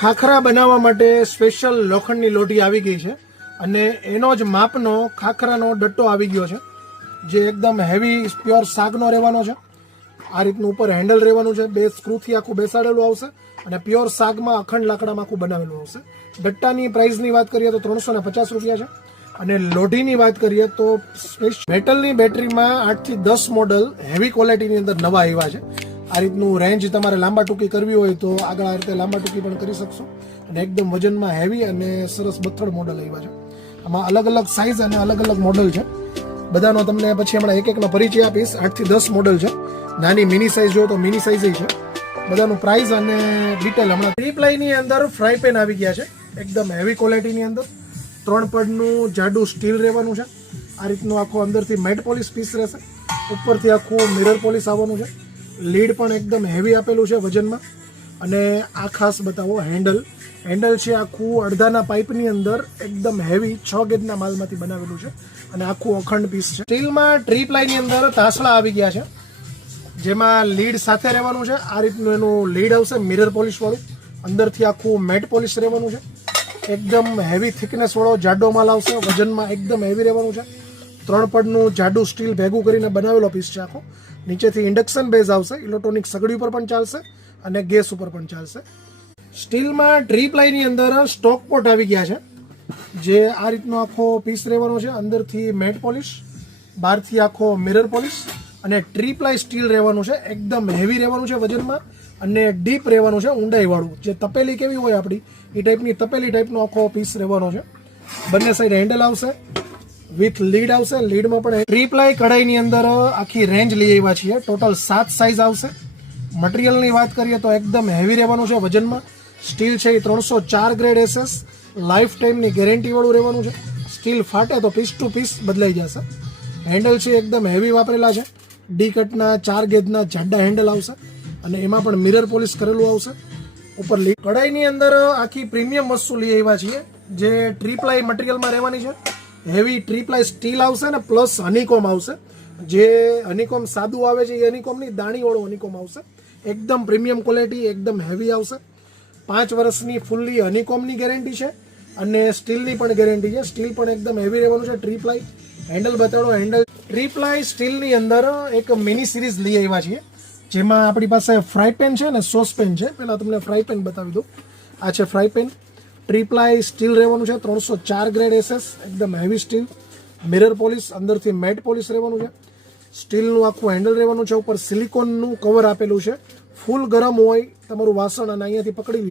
ખાખરા બનાવવા માટે સ્પેશિયલ લોખંડની લોટી આવી ગઈ છે અને એનો જ માપનો ખાખરાનો ડટ્ટો આવી ગયો છે જે એકદમ હેવી પ્યોર સાગનો રહેવાનો છે. આ રીતનું ઉપર હેન્ડલ રહેવાનું છે, બે સ્ક્રૂથી આખું બેસાડેલું આવશે અને પ્યોર સાગમાં અખંડ લાકડામાં આખું બનાવેલું આવશે. ડટ્ટાની પ્રાઇસની વાત કરીએ તો 350 રૂપિયા છે અને લોઢીની વાત કરીએ તો મેટલની બેટરીમાં 8 થી 10 મોડલ હેવી ક્વોલિટીની અંદર નવા આવ્યા છે. આ રીતનું રેન્જ તમારે લાંબા ટૂંકી કરવી હોય તો આગળ આ રીતે લાંબા ટૂંકી પણ કરી શકશો અને એકદમ વજનમાં હેવી અને સરસ બથડ મોડલ આવ્યા છે. આમાં અલગ અલગ સાઇઝ અને અલગ અલગ મોડલ છે. બધાનો તમને પછી હમણાં એક એકનો પરિચય આપીશ. 8 થી 10 મોડલ છે. નાની મિની સાઇઝ જો તો મિની સાઇઝ છે. બધાનું પ્રાઇસ અને ડિટેલ હમણાં. ટ્રી પ્લાયની અંદર ફ્રાય પેન આવી ગયા છે એકદમ હેવી ક્વોલિટીની અંદર. 3 પડનું જાડું સ્ટીલ રહેવાનું છે. આ રીતનું આખું અંદરથી મેટ પોલિશ પીસ રહેશે, ઉપરથી આખું મિરર પોલિશ આવવાનું છે. લીડ પણ એકદમ હેવી આપેલું છે વજનમાં. અને આ ખાસ બતાવો હેન્ડલ છે આખું અડધાના પાઇપની અંદર એકદમ હેવી 6 ગેજના માલમાંથી બનાવેલું છે અને આખું અખંડ પીસ છે. સ્ટીલમાં ટ્રી પ્લાયની અંદર તાસલા આવી ગયા છે જેમાં લીડ સાથે રહેવાનું છે. આ રીતનું એનું લીડ આવશે મિરર પોલિશ વાળું. અંદરથી આખું મેટ પોલિશ રહેવાનું છે. એકદમ હેવી થિકનેસ વાળો જાડો માલ આવશે, વજનમાં એકદમ હેવી રહેવાનું છે. 3 પડનું જાડું સ્ટીલ ભેગું કરીને બનાવેલો પીસ છે આખો. નીચેથી ઇન્ડક્શન બેઝ આવશે, ઇલેક્ટ્રોનિક સગડી ઉપર પણ ચાલશે અને ગેસ ઉપર પણ ચાલશે. સ્ટીલમાં ટ્રી પ્લાયની અંદર સ્ટોક પોટ આવી ગયા છે જે આ રીતનો આખો પીસ રહેવાનો છે. અંદરથી મેટ પોલિશ, બહારથી આખો મિરર પોલિશ અને ટ્રી પ્લાય સ્ટીલ રહેવાનું છે. એકદમ હેવી રહેવાનું છે વજનમાં અને ડીપ રહેવાનું છે, ઊંડાઈવાળું. જે તપેલી કેવી હોય આપણી એ ટાઈપની તપેલી ટાઈપનો આખો પીસ રહેવાનો છે. બંને સાઈડ હેન્ડલ આવશે વિથ લીડ આવશે. લીડમાં પણ ટ્રી પ્લાય કઢાઈની અંદર આખી રેન્જ લઈ આવ્યા છીએ. ટોટલ 7 સાઇઝ આવશે. મટીરિયલની વાત કરીએ તો એકદમ હેવી રહેવાનું છે વજનમાં. સ્ટીલ છે એ 304 ગ્રેડ SS, લાઈફ ટાઈમની ગેરંટીવાળું રહેવાનું છે. સ્ટીલ ફાટે તો પીસ ટુ પીસ બદલાઈ જશે. હેન્ડલ છે એકદમ હેવી વાપરેલા છે. ડી કટના 4 ગેજના જાડા હેન્ડલ આવશે અને એમાં પણ મિરર પોલિશ કરેલું આવશે. ઉપર કઢાઈની અંદર આખી પ્રીમિયમ વસ્તુ લઈ આવ્યા છીએ જે ટ્રી પ્લાય મટીરિયલમાં રહેવાની છે. હેવી ટ્રી પ્લાય સ્ટીલ આવશે ને પ્લસ હનીકોમ આવશે. જે હનીકોમ સાદું આવે છે એ હનીકોમની દાણીવાળું હનીકોમ આવશે. એકદમ પ્રીમિયમ ક્વોલિટી, એકદમ હેવી આવશે. 5 વર્ષની ફૂલ્લી હનીકોમની ગેરંટી છે અને સ્ટીલની પણ ગેરંટી છે. સ્ટીલ પણ એકદમ હેવી રહેવાનું છે. ટ્રી પ્લાય હેન્ડલ બતાડો. હેન્ડલ ટ્રી પ્લાય સ્ટીલની અંદર એક મિની સિરીઝ લઈ આવ્યા છીએ જેમાં આપણી પાસે ફ્રાય પેન છે ને સોસ પેન છે. પહેલાં તમને ફ્રાય પેન બતાવી દઉં. આ છે fry pan. Tri ply steel રહેવાનું છે, 304 ગ્રેડ SS, એકદમ હેવી સ્ટીલ. મિરર પોલિશ, અંદરથી મેટ પોલિશ રહેવાનું છે. સ્ટીલનું આખું હેન્ડલ રહેવાનું છે. ઉપર સિલિકોનનું કવર આપેલું છે. ફૂલ ગરમ હોય તમારું વાસણ અને અહીંયાથી પકડી